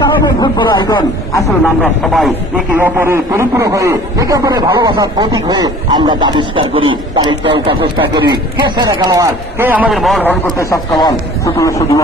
কারণের football football আসলে আমরা সবাই একে অপরের পরিপূরক হয়ে, একে অপরের ভালোবাসার প্রতীক হয়ে আমরা আবিষ্কার করি তার চলটা চেষ্টা করি। কে সেরা খেলোয়াড়? কে আমাদের করতে সক্ষম হন? শুধু শুধু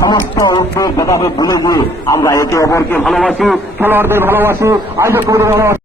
সমস্ত উদ্বেগ ভেদাভেদ ভুলে গিয়ে আমরা একে অপরকে ভালোবাসি, খেলোয়াড়দের ভালোবাসি আয়োজক কমিটির ভালোবাসি।